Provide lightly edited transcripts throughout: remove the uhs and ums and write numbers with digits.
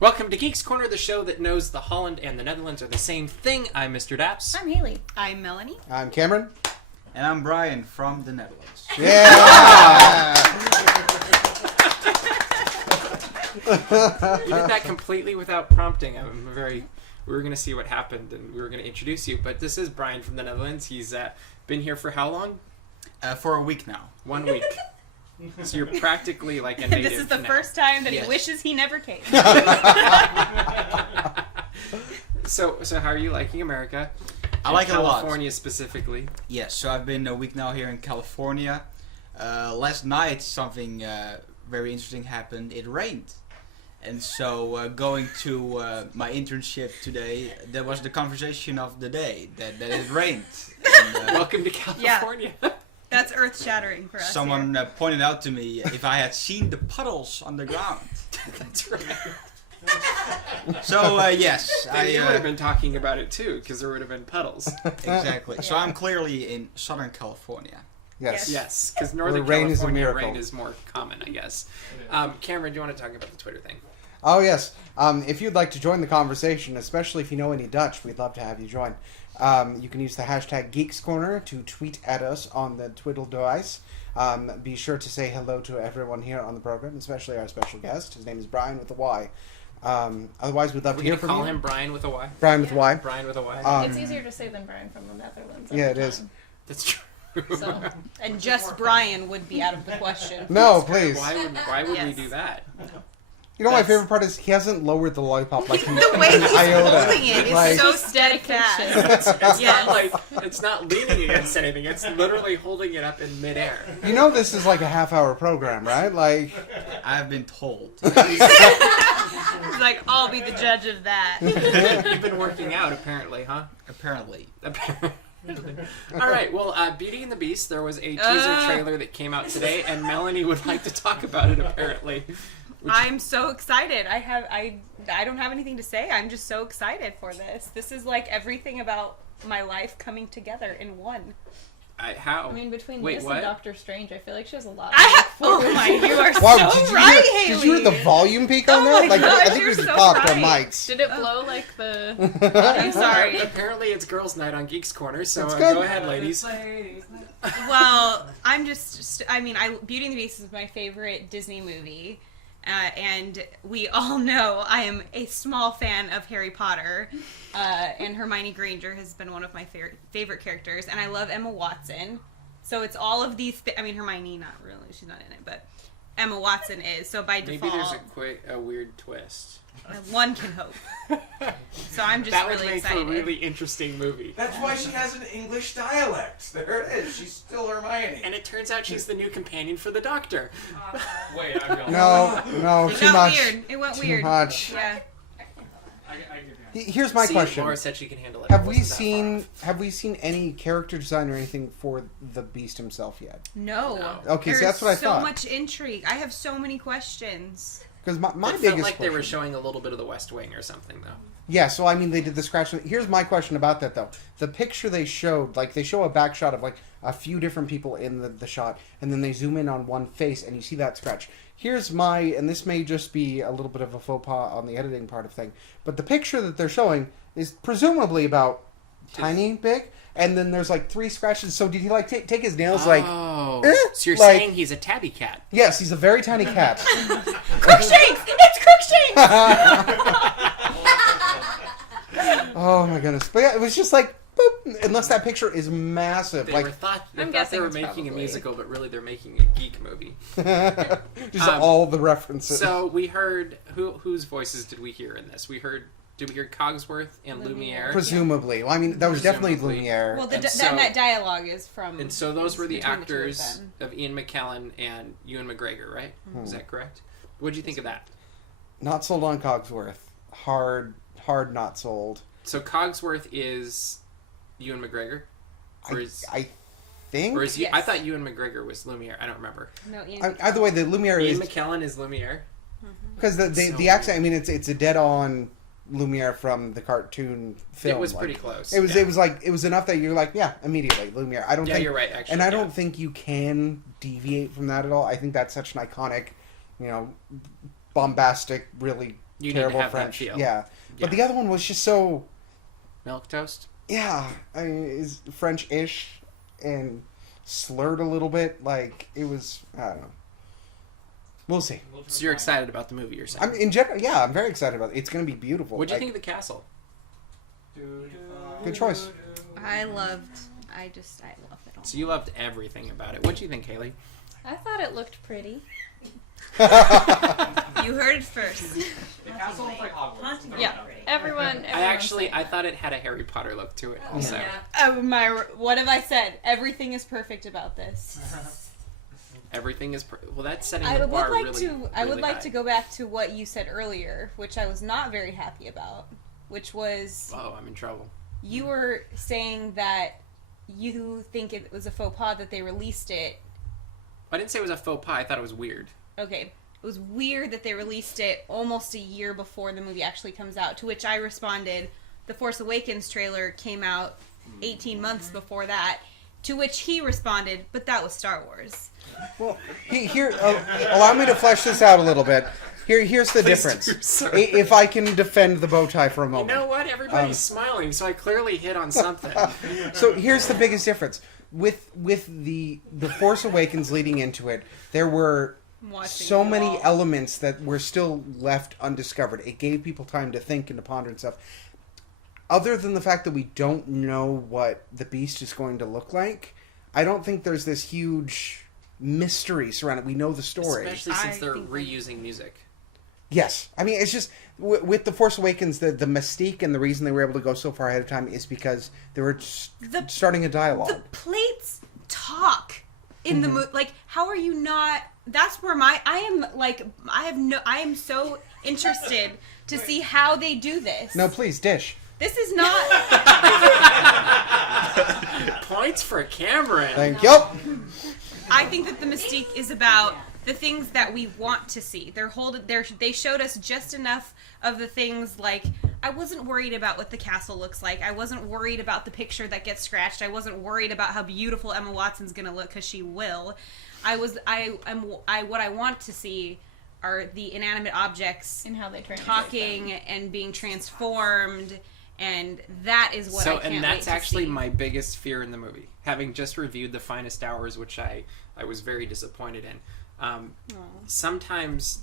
Welcome to Geeks Corner, the show that knows the Holland and the Netherlands are the same thing. I'm Mr. DAPs. I'm Haley. I'm Melanie. I'm Cameron. And I'm Brian from the Netherlands. Yeah! You did that completely without prompting. We were going to see what happened and we were going to introduce you, but this is Brian from the Netherlands. He's been here for how long? For a week now. 1 week. So you're practically like a native. This is the now. first time that Yes. he wishes he never came. So how are you liking America? I like it a lot. California specifically. Yes, so I've been a week now here in California. Last night something very interesting happened. It rained. And so going to my internship today, that was the conversation of the day, that it rained. And, Welcome to California. That's earth-shattering for us. someone pointed out to me if I had seen the puddles on the ground. That's right. So yes, You would have been talking about it too, because there would have been puddles. exactly. So I'm clearly in Southern California. Yes. Yes, because Northern Where rain is a California miracle. rain is more common, I guess. Cameron, do you want to talk about the Twitter thing? Oh, yes. If you'd like to join the conversation, especially if you know any Dutch, we'd love to have you join. You can use the hashtag Geeks Corner to tweet at us on the Twitter device. Be sure to say hello to everyone here on the program, especially our special guest. His name is Brian with a Y. Otherwise, we'd love to hear from you. Call him Brian with a Y? Brian with a Y. Brian with a Y? It's easier to say than Brian from the Netherlands. Yeah, every it is. time. That's true. So, And just Brian would be out of the question. No, please. Why would we Yes. do that? You know, my favorite part is he hasn't lowered the lollipop like The way he's iota. holding it is Like- so steadfast. It's Yes. not like, it's not leaning against anything. It's literally holding it up in midair. You know this is like a half-hour program, right? Like, I've been told. He's like, I'll be the judge of that. You've been working out, apparently, huh? Apparently. All right, well, Beauty and the Beast, there was a teaser trailer that came out today, and Melanie would like to talk about it, apparently. I'm so excited. I don't have anything to say. I'm just so excited for this. This is like everything about my life coming together in one. How? I mean, between Wait, this what? and Doctor Strange, I feel like she has a lot. Oh my, you are wow, so right, Haley. did you hear the volume peak on Oh that? my Like, gosh, I think you're we so popped our right. mics. Did it blow like the... I'm sorry. Apparently it's girls' night on Geeks Corner, so That's good. go ahead, ladies. Well, I'm just I mean, Beauty and the Beast is my favorite Disney movie. And we all know I am a small fan of Harry Potter, and Hermione Granger has been one of my favorite characters, and I love Emma Watson. So it's all of these. I mean, Hermione, not really; she's not in it, but Emma Watson is. So by Maybe default, there's a weird twist. one can hope. So I'm just That would really make excited. for a really interesting movie. That's why she has an English dialect. There it is. She's still Hermione. And it turns out she's the new companion for the Doctor. Wait, I'm going. No, It too got much. weird. It went Too weird. much. Yeah. Here's my See, question: Laura said she can handle it. Have It we wasn't that seen any character design or anything for the Beast himself yet? No. No. Okay, so There's that's what I so thought. much intrigue. I have so many questions. Because my It biggest felt like they were question- showing a little bit of the West Wing or something, though. Yeah, so I mean, they did the scratch. Here's my question about that, though. The picture they showed, like, they show a back shot of, like, a few different people in the shot, and then they zoom in on one face, and you see that scratch. Here's my, and this may just be a little bit of a faux pas on the editing part of thing, but the picture that they're showing is presumably about tiny big, and then there's, like, 3 scratches. So did he, like, take his nails, like... Oh, so you're like- saying he's a tabby cat? Yes, he's a very tiny cat. Crookshanks! It's Crookshanks! Oh, my goodness. But yeah, it was just like... Boop, unless that picture is massive. They like, were thought they I'm thought they guessing were it's making a probably- musical, but really they're making a geek movie. just all the references. So we heard whose voices did we hear in this? Did we hear Cogsworth and Lumiere? Presumably. Well, I mean, that was definitely Presumably. Lumiere. Well, And that dialogue is from... And so those were the between two of actors them. of Ian McKellen and Ewan McGregor, right? Is that correct? What did you think of that? Not sold on Cogsworth. Hard not sold. So Cogsworth is Ewan McGregor, or is I think? or is Yes. I thought Ewan McGregor was Lumiere. I don't remember. No, Ian Either way, the Lumiere Ian is... McKellen is Lumiere. Because the accent, I mean, it's a dead-on Lumiere from the cartoon film. It was like, pretty close. It was yeah. it was enough that you're like, yeah, immediately, Lumiere. I don't Yeah, think... you're right, actually. And I yeah. don't think you can deviate from that at all. I think that's such an iconic, bombastic, really You need to terrible have that French. feel. Yeah. But Yeah. the other one was just so, Milk toast. yeah, I mean, is French-ish and slurred a little bit. Like, it was, I don't know. We'll see. So you're excited about the movie? You're saying? I'm in general, yeah, I'm very excited about it. It's going to be beautiful. What do you think of the castle? Good choice. I loved it all. So you loved everything about it. What do you think, Haley? I thought it looked pretty. You heard it first. The castle looks like Hogwarts. Yeah, everyone. I thought it had a Harry Potter look to it. Also, Oh my! What have I said? Everything is perfect about this. everything is well. That's setting I the would bar like really, to. I would really like high. to go back to what you said earlier, which I was not very happy about. Which was Oh, I'm in trouble. you were saying that you think it was a faux pas that they released it. I didn't say it was a faux pas. I thought it was weird. Okay, it was weird that they released it almost a year before the movie actually comes out. To which I responded, "The Force Awakens trailer came out 18 months before that." To which he responded, "But that was Star Wars." Well, here, allow me to flesh this out a little bit. Here's the difference. do, sir. If I can defend the bow tie for a You moment. know what? Everybody's smiling, so I clearly hit on something. So here's the biggest difference. With the Force Awakens leading into it, there were Watching so it many all. elements that were still left undiscovered. It gave people time to think and to ponder and stuff. Other than the fact that we don't know what the Beast is going to look like, I don't think there's this huge mystery surrounding it. We know the story. Especially since I they're think reusing music. Yes. I mean, it's just, with The Force Awakens, the mystique and the reason they were able to go so far ahead of time is because they were starting a dialogue. The plates talk in the movie. Like, how are you not? That's where I am so interested to see how they do this. No, please, dish. This is not. Points for Cameron. Thank you. I think that the mystique is about the things that we want to see. They showed us just enough of the things. Like, I wasn't worried about what the castle looks like. I wasn't worried about the picture that gets scratched. I wasn't worried about how beautiful Emma Watson's gonna look, because she will. What I want to see are the inanimate objects And how they translate talking them. and being transformed, and that is what I can't and that's wait to actually see. my biggest fear in the movie. Having just reviewed The Finest Hours, which I was very disappointed in. Sometimes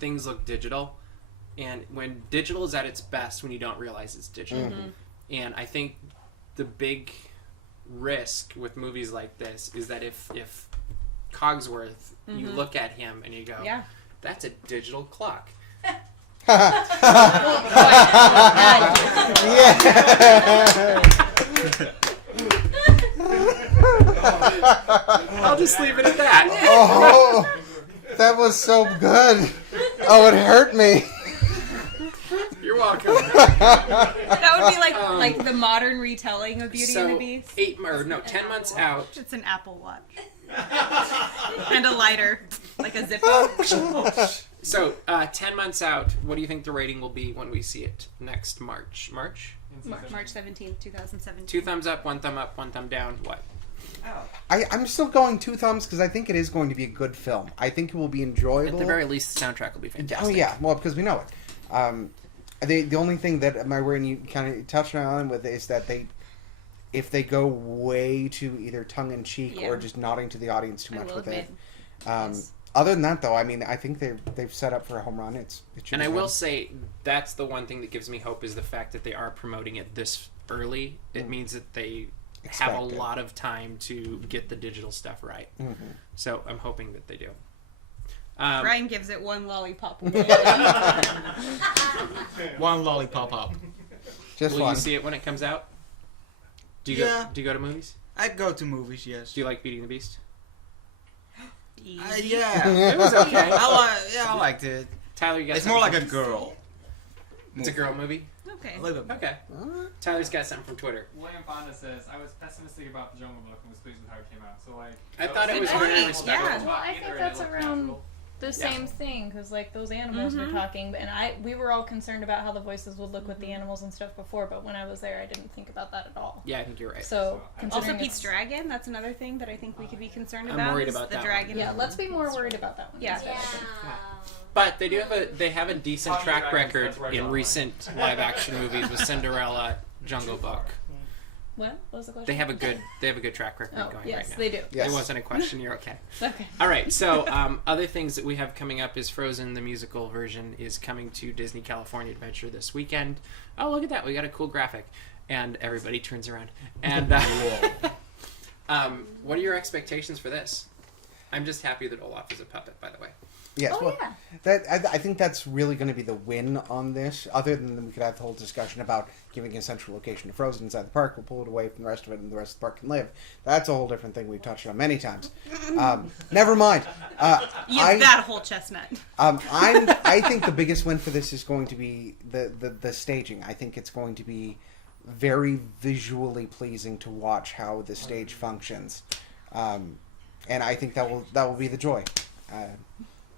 things look digital, and when digital is at its best, when you don't realize it's digital. And I think the big risk with movies like this is that if Cogsworth, you look at him and you go, Yeah. that's a digital clock. I'll just leave it at that. Oh, that was so good. Oh, it hurt me. You're welcome. That would be like the modern retelling of Beauty and the Beast. 10 months out. It's an Apple Watch. And a lighter, like a Zippo. So, 10 months out, what do you think the rating will be when we see it next March? March? March 17th, 2017. 2 thumbs up, 1 thumb up, 1 thumb down. What? I'm still going 2 thumbs because I think it is going to be a good film. I think it will be enjoyable. At the very least, the soundtrack will be fantastic. Oh yeah, well, because we know it. The only thing that my word you kind of touched on with is that if they go way too either tongue in cheek or just nodding to the audience too much with it. Other than that, though, I mean, I think they've set up for a home run. It should And be I fun. will say that's the one thing that gives me hope is the fact that they are promoting it this early. It means that they have a Expect it. lot of time to get the digital stuff right. So I'm hoping that they do. Brian gives it one lollipop. One lollipop up. Just Will fun. you see it when it comes out? Do you go to movies? I go to movies, yes. Do you like Beauty and the Beast? Yeah. It was okay. I liked it. Tyler, you got It's more something? like a girl. It's a girl movie? Okay. A little bit. Okay. Tyler's got something from Twitter. William Fonda says, I was pessimistic about the Jungle Book and was pleased with how it came out. So, like... I thought it was Good very point, respectful. yeah. Well, I think that's around the same thing, because like those animals were talking, and we were all concerned about how the voices would look with the animals and stuff before, but when I was there, I didn't think about that at all. Yeah, I think you're right. So Also, considering Pete's it's- dragon. That's another thing that I think we could be concerned I'm about. worried is about the that dragon. Yeah, let's be more worried about that one. Yeah. instead, I think. But they have a decent Talking track dragons, record that's right in on. recent live action movies with Cinderella, Jungle Book. What was the question? They have a good track record Oh, going yes, right now. they do. Yes. It wasn't a question. You're okay. Okay. All right. So other things that we have coming up is Frozen, the musical version, is coming to Disney California Adventure this weekend. Oh, look at that! We got a cool graphic, and everybody turns around. And what are your expectations for this? I'm just happy that Olaf is a puppet, by the way. Yes, Oh, well, yeah. I think that's really going to be the win on this. Other than we could have the whole discussion about giving a central location to Frozen inside the park, we'll pull it away from the rest of it, and the rest of the park can live. That's a whole different thing we've touched on many times. Never mind. That whole chestnut. I think the biggest win for this is going to be the staging. I think it's going to be very visually pleasing to watch how the stage functions, and I think that will be the joy.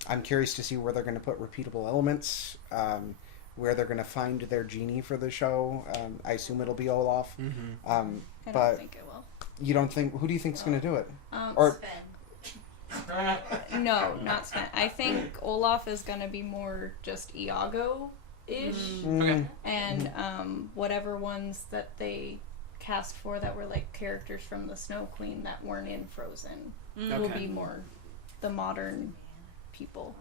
I'm curious to see where they're going to put repeatable elements, where they're going to find their genie for the show. I assume it'll be Olaf. I But don't think it will. you don't think? Who do you think's going to do it? Or no, not Sven. I think Olaf is going to be more just Iago-ish, Okay. and whatever ones that they cast for that were like characters from the Snow Queen that weren't in Frozen will Okay. be more the modern people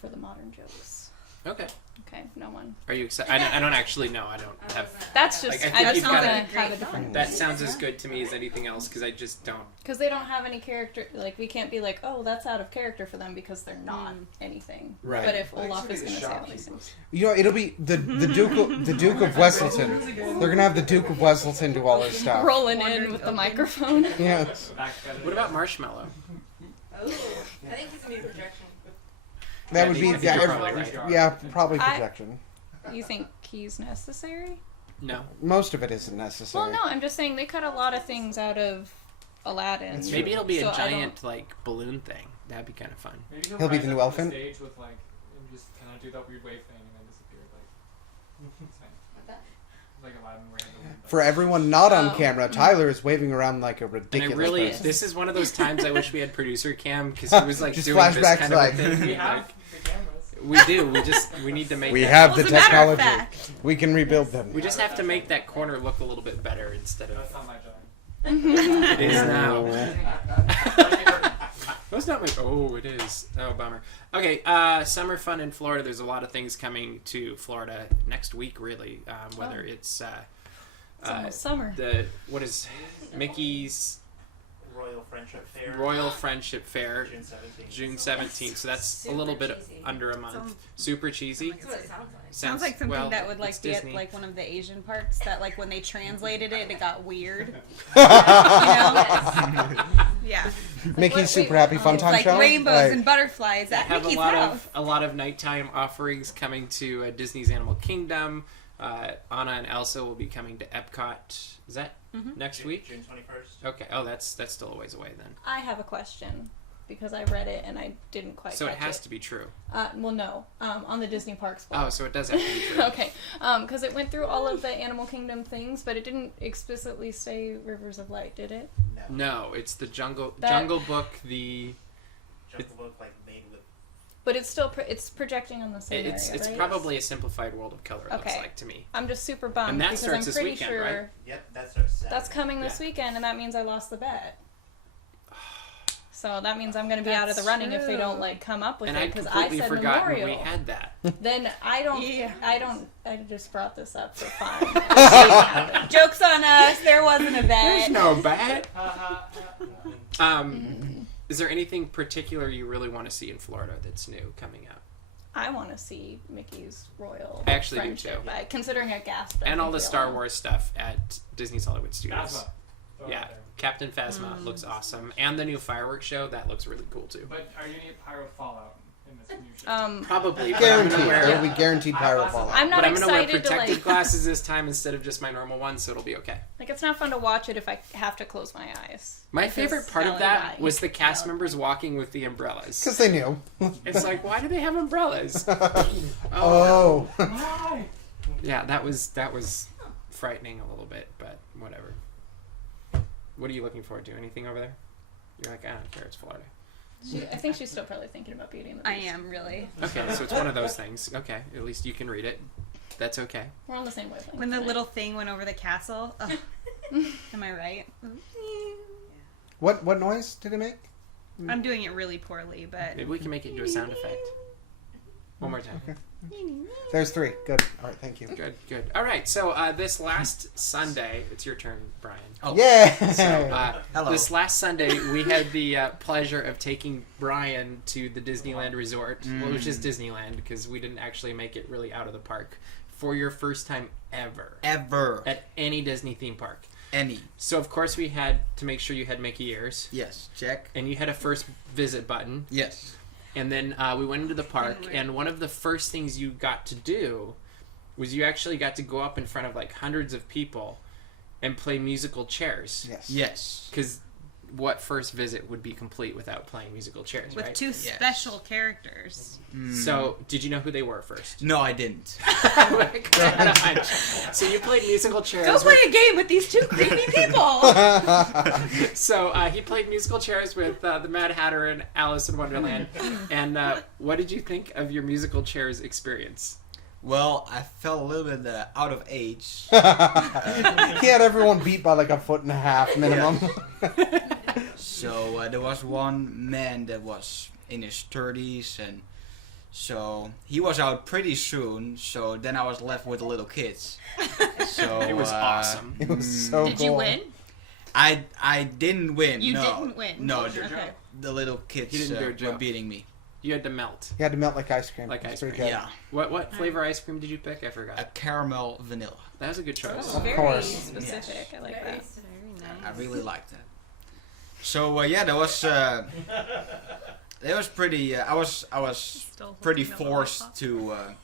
for the modern jokes. Okay. Okay, no one. Are you excited? I don't actually know. I don't have. That's just. Like, I I think just you've want got to have a different. That sounds as good to me as anything else because I just don't. Because they don't have any character, like we can't be like, oh, that's out of character for them because they're not anything. Right. But if I think Olaf it's is going to gonna say be all these the things, You know, it'll be the Duke of Wesselton. They're going to have the Duke of Wesselton do all this stuff. rolling in with the microphone. Yeah. What about Marshmallow? Oh, I think he's gonna be a projection. That would be I think yeah, you're every- probably right. yeah, probably I- projection. You think he's necessary? No. Most of it isn't necessary. Well, no. I'm just saying they cut a lot of things out of Aladdin. That's Maybe it'll be So a I don't- giant like balloon thing. That'd be kind of fun. Maybe He'll be rise the new up on elephant? Stage with like, and just kind of do that weird wave thing and then disappear like Aladdin where he had the wind. For everyone not on Oh. camera, Tyler is waving around like a And ridiculous I really, person. this is one of those times I wish we had producer Cam because he was like Just doing this flashbacks, kind of like- a thing. We Like, have the cameras. we do. We need to make. We that, have Well, the as a matter of technology. fact- We can rebuild them. We just have to make that corner look a little bit better instead of. That's not my job. It is now. Now. That's not my. Oh, it is. Oh, bummer. Okay, summer fun in Florida. There's a lot of things coming to Florida next week, really. Whether it's It's almost summer. the what is Mickey's Royal Friendship Fair. Royal Friendship Fair, June 17th. June 17th. So that's a Super little bit cheesy. under a month. Sounds- Super cheesy. That's what it sounds like. Sounds like something well, that would like it's be at Disney. like one of the Asian parks that like when they translated it, it got weird. Yeah, Mickey's Super Happy Fun it's Time like Show. rainbows Like, and butterflies They at have Mickey's a lot house. of a lot of nighttime offerings coming to Disney's Animal Kingdom. Anna and Elsa will be coming to Epcot. Is that next week? June 21st. Okay. Oh, that's still a ways away then. I have a question because I read it and I didn't quite. So it catch has to be true. Well, no. On the Disney Parks Oh, blog. so it does have to be true. Okay. Because it went through all of the Animal Kingdom things, but it didn't explicitly say Rivers of Light, did it? No, it's the Jungle That- Book. The Jungle Book like made with. But it's still it's projecting on the same it's area, right? probably a simplified World of Color. It looks Okay. like to me. I'm just super bummed And that because starts I'm this pretty weekend, sure right? Yep, that starts Saturday. that's coming this Yeah. weekend, and that means I lost the bet. So that means I'm going to be out of the That's running if they don't true. like come up with And it I'd because I completely said forgotten Memorial. we had that. Then I don't. Yeah. I just brought this up for fun. Jokes on us. There wasn't a There's bet. no bad. Is there anything particular you really want to see in Florida that's new coming out? I want to see Mickey's Royal I actually do, Friendship. too. Considering I gasped. I And all think the we Star know. Wars stuff at Disney's Hollywood Studios. Phasma. Throw it Yeah, out there. Captain Phasma looks awesome, and the new fireworks show that looks really cool too. But are you gonna get pyro fallout in this new Probably. but I'm Guaranteed. gonna wear- There will be guaranteed pyro fallout. I'm not but I'm gonna wear excited to protective like. glasses this time instead of just my normal ones, so it'll be okay. Like it's not fun to watch it if I have to close my eyes. My Because favorite part of I'll that die. was the cast Yeah. members walking with the umbrellas. Because they knew. It's like, why do they have umbrellas? Oh. Yeah, that was frightening a little bit, but whatever. What are you looking forward to? Anything over there? You're like, I don't care. It's Florida. I think she's still probably thinking about Beauty and the I Beast. am really. Okay, so it's one of those things. Okay, at least you can read it. That's okay. We're on the same wavelength. When the tonight. little thing went over the castle. Ugh. Am I right? What noise did it make? I'm doing it really poorly, but Maybe we can make it into a sound effect. One more time. Okay. There's 3. Good. All right. Thank you. Good, good. All right, so this last Sunday, it's your turn, Brian. Oh, Yeah. So, hello. this last Sunday, we had the pleasure of taking Brian to the Disneyland Resort, which is Disneyland, because we didn't actually make it really out of the park, for your first time ever Ever. at any Disney theme park. Any. So, of course, we had to make sure you had Mickey ears, Yes. Check. and you had a first visit button, Yes. and then we went into the park, and one of the first things you got to do was you actually got to go up in front of like hundreds of people and play musical chairs. Yes. Yes. Because what first visit would be complete without playing musical chairs, with right? two special characters. So, did you know who they were first? No, I didn't. So you played musical chairs. Go play a game with these two creepy people. So he played musical chairs with the Mad Hatter and Alice in Wonderland. And what did you think of your musical chairs experience? Well, I felt a little bit out of age. He had everyone beat by like a 1.5 minimum. So there was one man that was in his 30s, and so he was out pretty soon. So then I was left with the little kids. So It was awesome. It was so Did cool. you win? I didn't win. You no. didn't win. No, Okay. the little kids He didn't do a were joke. beating me. You had to melt. He had to melt like ice cream. Like It's ice pretty cream. good. Yeah, What flavor ice cream did you pick? I forgot. a caramel vanilla. That was a good choice. Oh, very course. specific. I like that. I really liked that. So yeah, that was pretty. I was Still pretty holding the forced lollipop.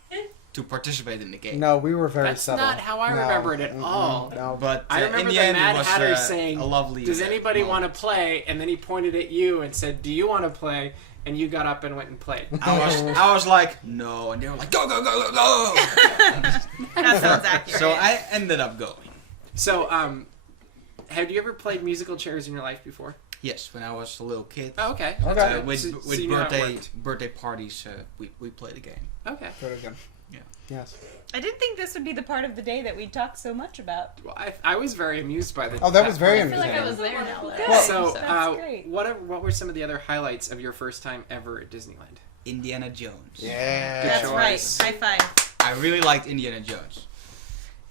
to participate in the game. No, we were very That's subtle. not how I No. remember it at Mm-mm. all. No. But I remember in the the end, Mad it was Hatter saying, a lovely. Does anybody want to moment. play? And then he pointed at you and said, do you want to play? And you got up and went and played. I was like, no, and they were like, go, go, go, go, go. That sounds accurate. So I ended up going. So, have you ever played musical chairs in your life before? Yes, when I was a little kid. Oh, okay. Okay. That's good. With So you know how it birthday parties, we played the game. worked. Okay. Very good. Yeah. Yes. I didn't think this would be the part of the day that we talked so much about. Well, I was very amused by the. Oh, that was very I feel like I amusing. was there now. though. Good. Well, So, That's great. what were some of the other highlights of your first time ever at Disneyland? Indiana Jones. Yeah. Good That's choice. right. High five. I really liked Indiana Jones.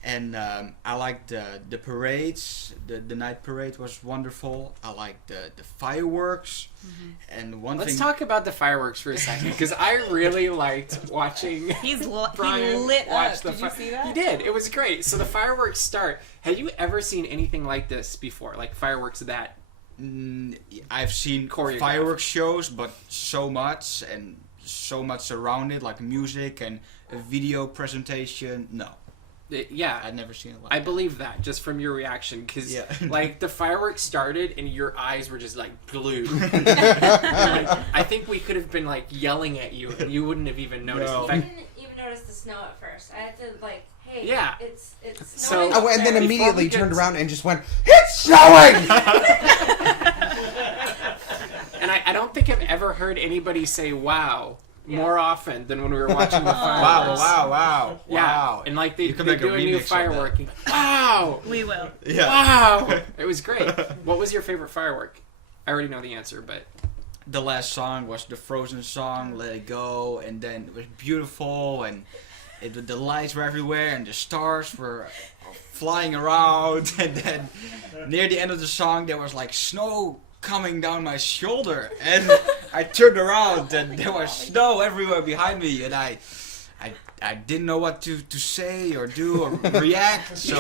And I liked the parades. The night parade was wonderful. I liked the fireworks. And one Let's thing. talk about the fireworks for a second, because I really liked watching He Brian lit watch up. the Did you see that? He did. It was great. So the fireworks start. Have you ever seen anything like this before? Like fireworks that? I've seen Choreographed. fireworks shows, but so much around it, like music and a video presentation. No, Yeah. I'd never seen it like I that. believe that just from your reaction, because Yeah. like the fireworks started and your eyes were just like glued. Like, I think we could have been like yelling at you and you wouldn't have even noticed. No. In I fact, didn't even notice the snow at first. I had to like, hey, Yeah. it's So- snowing. Oh, and then there. immediately we get turned to- around and just went, "It's snowing!" and I don't think I've ever heard anybody say "wow" more often than when we were watching the Wow! fireworks. Wow! Yeah, Wow! and like they You can do make a a new remix of firework. and, wow! We will. Yeah. Wow! It was great. What was your favorite firework? I already know the answer, but The last song was the Frozen song, "Let It Go," and then it was beautiful, and the lights were everywhere, and the stars were flying around, and then near the end of the song, there was like snow coming down my shoulder, and I turned around, and there was snow everywhere behind me, and I didn't know what to say or do or react. So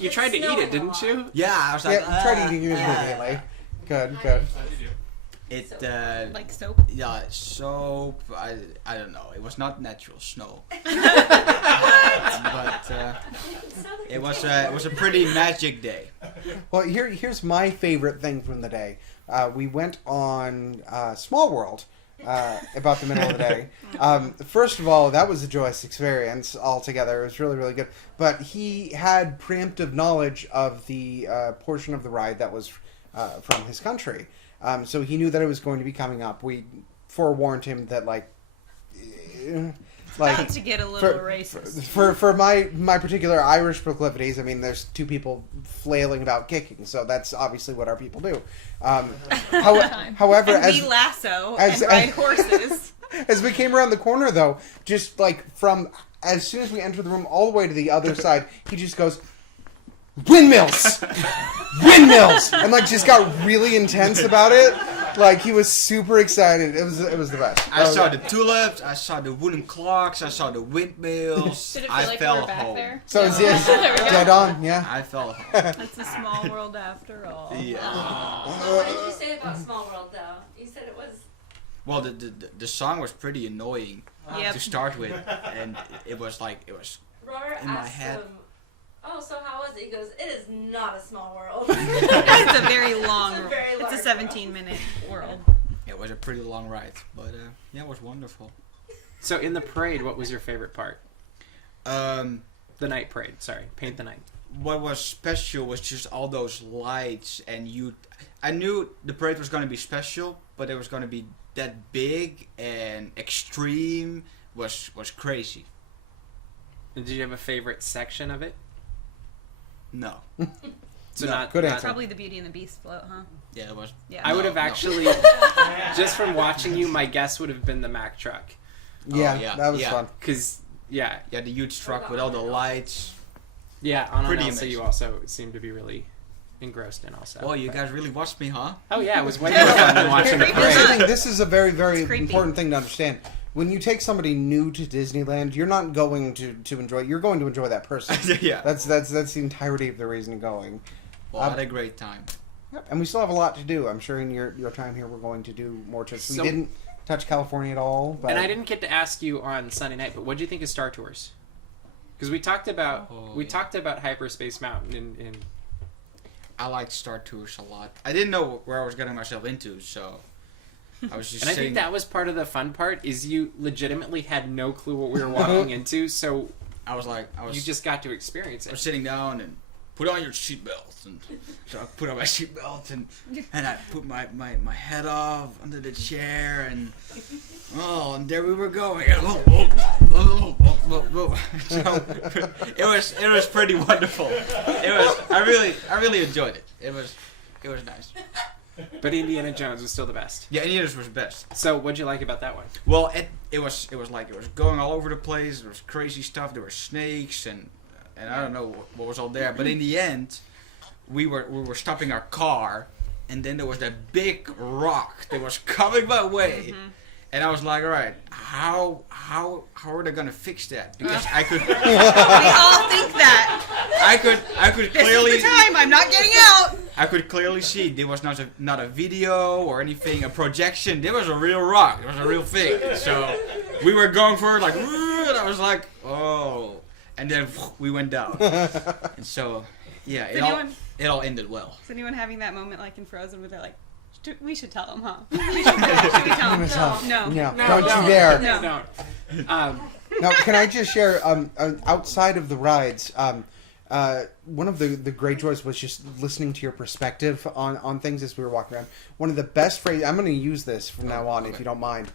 you tried to eat it, didn't you? yeah, I was like, Yeah, you tried eating it immediately. Good, good. How'd you do? It Like soap. yeah, soap. I don't know. It was not natural snow, but it was a pretty magic day. Well, here's my favorite thing from the day. We went on Small World about the middle of the day. First of all, that was a joyous experience altogether. It was really, really good. But he had preemptive knowledge of the portion of the ride that was from his country. So he knew that it was going to be coming up. We forewarned him that, About to get a little racist. For my particular Irish proclivities, I mean, there's two people flailing about kicking, so that's obviously what our people do. However, And we lasso and ride horses. as we came around the corner, though, just from as soon as we entered the room all the way to the other side, he just goes, "Windmills! Windmills!" And just got really intense about it. He was super excited. It was the best. I saw the tulips. I saw the wooden clocks. I saw the windmills. Did it feel I like fell we were back home. there? So it's There we go. dead on, yeah. I fell home. It's a small world after all. Yeah. What did you say about Small World, though? You said it was. Well, the song was pretty annoying Yep. to start with, and it was Robert in my asked head. him, "Oh, so how was it?" He goes, "It is not a small world." It's a very long. It's a very It's a large 17-minute world. It was a pretty long ride, but yeah, it was wonderful. So in the parade, what was your favorite part? Um, The night parade. Sorry, paint the night. what was special was just all those lights, and I knew the parade was going to be special, but it was going to be that big and extreme was crazy. And did you have a favorite section of it? No. So No, not good not- answer. Probably the Beauty and the Beast float, huh? Yeah, it was. Yeah. I would No, have no. actually, just from watching you, my guess would have been the Mack truck. Yeah, yeah, that was yeah. fun. Cause yeah, Yeah, the huge truck with all the lights. on Pretty Elsa amazing. you also seem to be really engrossed in also. Oh, you But- guys really watched me, huh? Oh yeah, it was way more fun than watching the Creepy. Here's the parade. thing, this is a very, very It's creepy. important thing to understand. When you take somebody new to Disneyland, you're not going to enjoy. You're going to enjoy that person. Yeah. That's the entirety of the reason going. Well, I had a great time. Yep. And we still have a lot to do. I'm sure in your time here, we're going to do more trips. So- We didn't touch California at all, but And I didn't get to ask you on Sunday night, but what do you think of Star Tours? Because we talked about talked about Hyperspace Mountain and I liked Star Tours a lot. I didn't know where I was getting myself into, so I was just and I sitting. think that was part of the fun part is you legitimately had no clue what we were walking into, so I was you just got to experience I was it. sitting down and put on your seatbelt, and so I put on my seatbelt and I put my head off under the chair and there we were going. So it was pretty wonderful. I really enjoyed it. It was nice. But Indiana Jones was still the best. Yeah, Indiana's was the best. So what'd you like about that one? Well, it was going all over the place. There was crazy stuff. There were snakes and I don't know what was all there. But in the end, we were stopping our car, and then there was that big rock that was coming my way, and I was like, all right, how are they gonna fix that? Because I could We all think that. I could This clearly is the time. I'm not getting out. I could clearly see there was not a video or anything, a projection. There was a real rock. There was a real thing. So we were going for it and I was like, oh. And then we went down. And so, yeah, it all ended well. Is anyone having that moment like in Frozen where they're like, we should tell him, huh? Should we tell him? No. no, No, don't no, you dare. No. Now, can I just share, outside of the rides, one of the great joys was just listening to your perspective on things as we were walking around. One of the best phrases, I'm going to use this from now on, if you don't mind,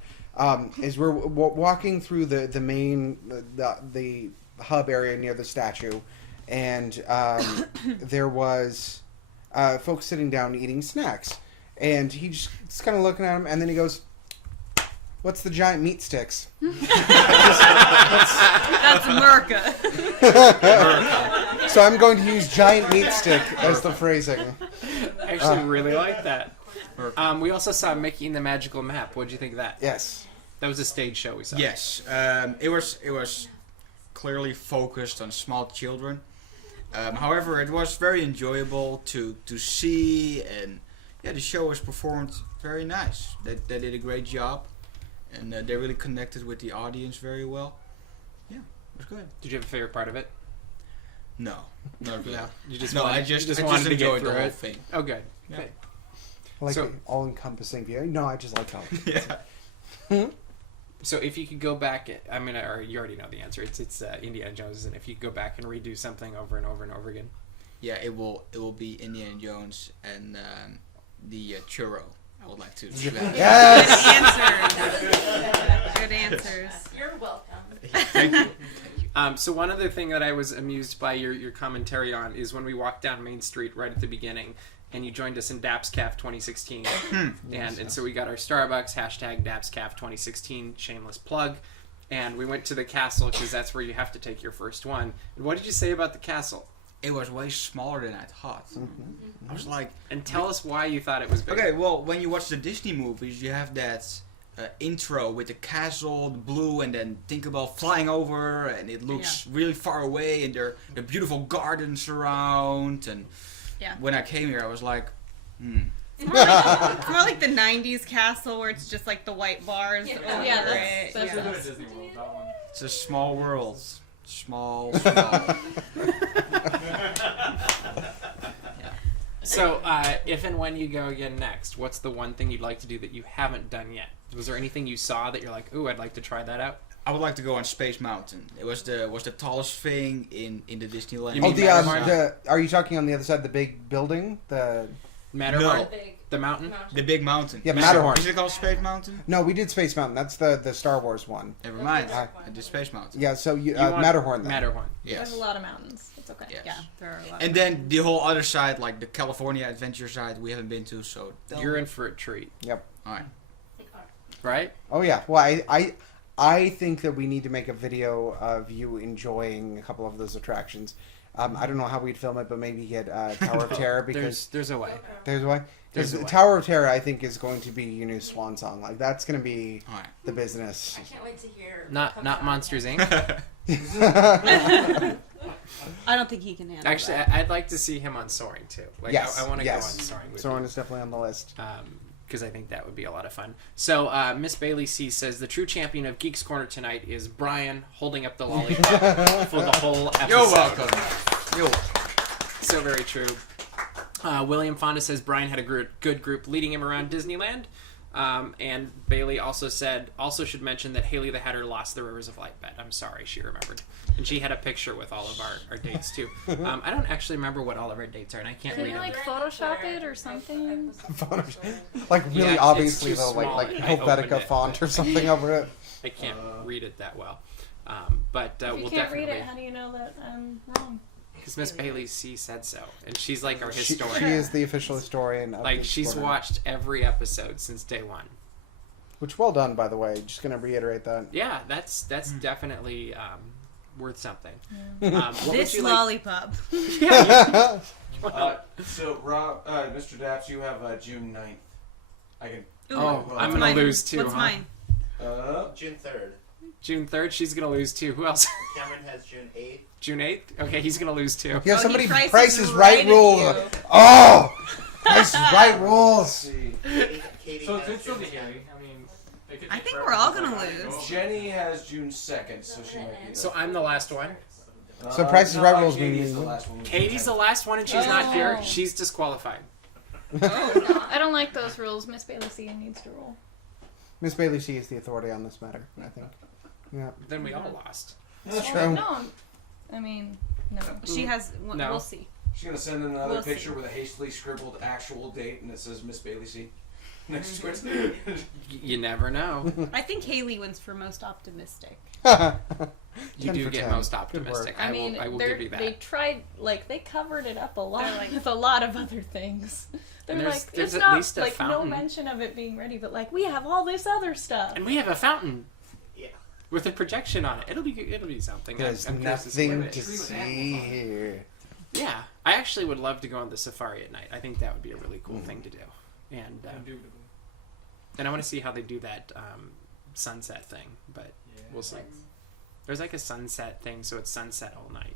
is we're walking through the main, the hub area near the statue, and there was folks sitting down eating snacks. And he just kind of looking at him, and then he goes, "What's the giant meat sticks?" That's Merca. So I'm going to use giant meat stick as the phrasing. I actually really like that. We also saw Mickey and the Magical Map. What'd you think of that? Yes. That was a stage show we saw. Yes, it was clearly focused on small children. However, it was very enjoyable to see, and yeah, the show was performed very nice. They did a great job, and they really connected with the audience very well. Yeah, it was good. Did you have a favorite part of it? No, not really. You just No, wanted, I just wanted to get enjoyed through the whole it. thing. Oh, good. Yeah. Good. Like So- the all-encompassing view. No, I just like how. Yeah. So if you could go back, I mean, or you already know the answer. It's Indiana Jones, and if you could go back and redo something over and over and over again. Yeah, it will be Indiana Jones and the churro. I would like to. Yes. Good answers. Good answers. You're welcome. Thank you. So one other thing that I was amused by your commentary on is when we walked down Main Street right at the beginning, and you joined us in DAPsCAF 2016, and so we got our Starbucks #DAPsCAF 2016 shameless plug, and we went to the castle because that's where you have to take your first one. And what did you say about the castle? It was way smaller than I thought. I was like, And tell us why you thought it was big. okay, well, when you watch the Disney movies, you have that intro with the castle, the blue, and then Tinkerbell flying over, and it looks really far away, and there are beautiful gardens around. And Yeah. when I came here, I was like, It's more like the 90s castle where it's just like the white bars over Yeah, it. that's Should go to Disney World, that one. it's a small world. Small. So, if and when you go again next, what's the one thing you'd like to do that you haven't done yet? Was there anything you saw that you're like, ooh, I'd like to try that out? I would like to go on Space Mountain. It was the tallest thing in the Disneyland. You Oh, mean the Matterhorn? are you talking on the other side of the big building? The Matterhorn? No. Big The mountain? mountain. The big mountain. Yeah, Matterhorn. Is it called Space Mountain? no, we did Space Mountain. That's the Star Wars one. Never mind. Ah. The Space Mountain. Yeah, so you, You want Matterhorn. Then. Matterhorn. Yes. There's a lot of mountains. It's okay. Yes. Yeah, there are a lot. And then the whole other side, like the California adventure side, we haven't been to, so You're in for a treat, Alright. right? Oh yeah. Well, I think that we need to make a video of you enjoying a couple of those attractions. I don't know how we'd film it, but maybe get Tower of Terror because There's a way. there's a way. There's Because a way. Tower of Terror, I think, is going to be your new swan song. Like that's going to be Alright. the business. I can't wait to hear. what Not comes out Monsters next. Inc. I don't think he can handle Actually, that. I'd like to see him on Soaring too. Like, Yes, I want to yes. go on Soaring with Soren is definitely on the list. because I think that would be a lot of fun. So, Miss Bailey C says the true champion of Geeks Corner tonight is Brian holding up the lollipop for the whole episode. You're welcome. You're So very true. William Fonda says Brian had a good group leading him around Disneyland. And Bailey also said, also should mention that Haley the Hatter lost the Rivers of Light bet. I'm sorry, she remembered. And she had a picture with all of our dates, too. I don't actually remember what all of our dates are, and I can't Can read you them. like Photoshop it or something? Like really Yeah, it's obviously too though, small. like I opened Helvetica it. font or something over it. I can't read it that well. But If you we'll can't read definitely... it, how do you know that I'm wrong? Because Miss Bailey C said so. And she's like our She historian. is the official historian. Of Like, this she's corner. watched every episode since day one. Which well done, by the way. Just gonna reiterate that. Yeah, that's definitely worth something. What would This you like? lollipop. Yeah, So, Rob, Mr. Daps, you have June 9th. I can. Ooh, Oh, what's I'm gonna mine? lose too, What's huh? mine? June 3rd. June 3rd, she's gonna lose too. Who else? Cameron has June 8th. June 8th? Okay, he's gonna lose too. Yeah, Oh, somebody he Price is prices Right right rules. at you. Oh, Price is Right rules. See. Katie So has it's still June be Haley. 10th. I mean, they could I take think forever we're all to gonna decide how to lose. go. Jenny has June 2nd, so she might be. So I'm the last one. So Price is Right rules Katie's mean- the last one. Katie's the last one and she's not here. Oh. She's disqualified. I don't like those rules. Miss Bailey C needs to rule. Miss Bailey C is the authority on this matter, I think. Yeah, Then we all lost. it's Well, true. no, I mean, no. She has. No. We'll see. She's gonna send another We'll picture see. with a hastily scribbled actual date, and it says Miss Bailey C next to it. You never know. I think Haley wins for most optimistic. You 10 do for get 10. most Good optimistic. I mean, I will they're- give you that. they tried, like, they covered it up a lot They're like- with a lot of other things. They're And like, there's it's at not, least a like, fountain. no mention of it being ready, but, like, we have all this other stuff. And we have a fountain Yeah. with a projection on it. It'll be something. There's I'm curious nothing see to what it is. see here. Yeah, I actually would love to go on the safari at night. I think that would be a really cool thing to do. And Indubitably. I want to see how they do that sunset thing, but Yeah. we'll see. There's like a sunset thing, so it's sunset all night.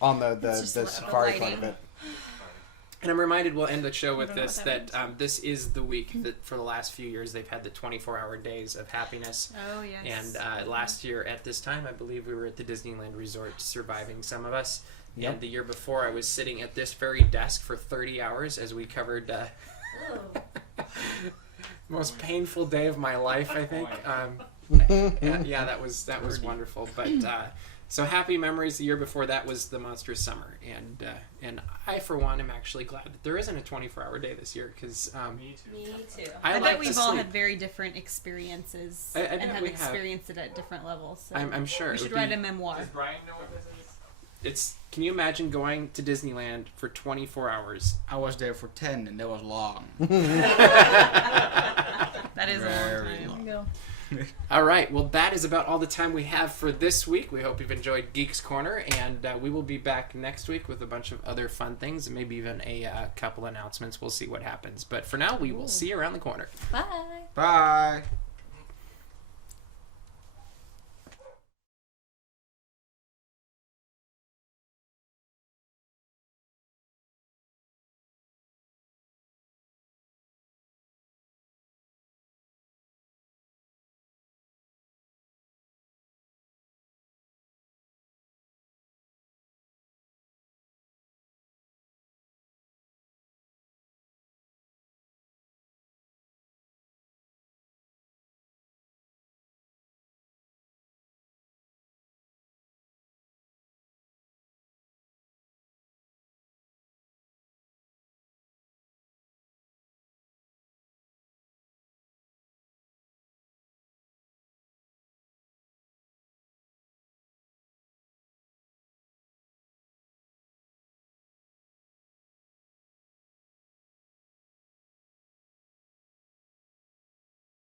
On the It's just a little safari part of lighting. it. And I'm reminded we'll end the show with don't know this, what that that this is the week that for the last few years they've had the 24-hour days of happiness. Oh, yes. And last year at this time, I believe we were at the Disneyland Resort surviving, some of us. Yep. And the year before, I was sitting at this very desk for 30 hours as we covered Oh. most painful day of my life, I think. Yeah, that was wonderful. But so happy memories. The year before that was the Monstrous Summer, and I for one am actually glad that there isn't a 24-hour day this year because Me too. Me too. I like bet to we've all sleep. had very different experiences I bet and have we have. experienced it at different levels. So I'm sure we it should would write be- a memoir. Does Brian know what this is? It's. Can you imagine going to Disneyland for 24 hours? I was there for 10, and that was long. That is a long Very time. long. Go. All right. Well, that is about all the time we have for this week. We hope you've enjoyed Geeks Corner, and we will be back next week with a bunch of other fun things, and maybe even a couple announcements. We'll see what happens. But for now, we will see you around the corner. Bye. Bye.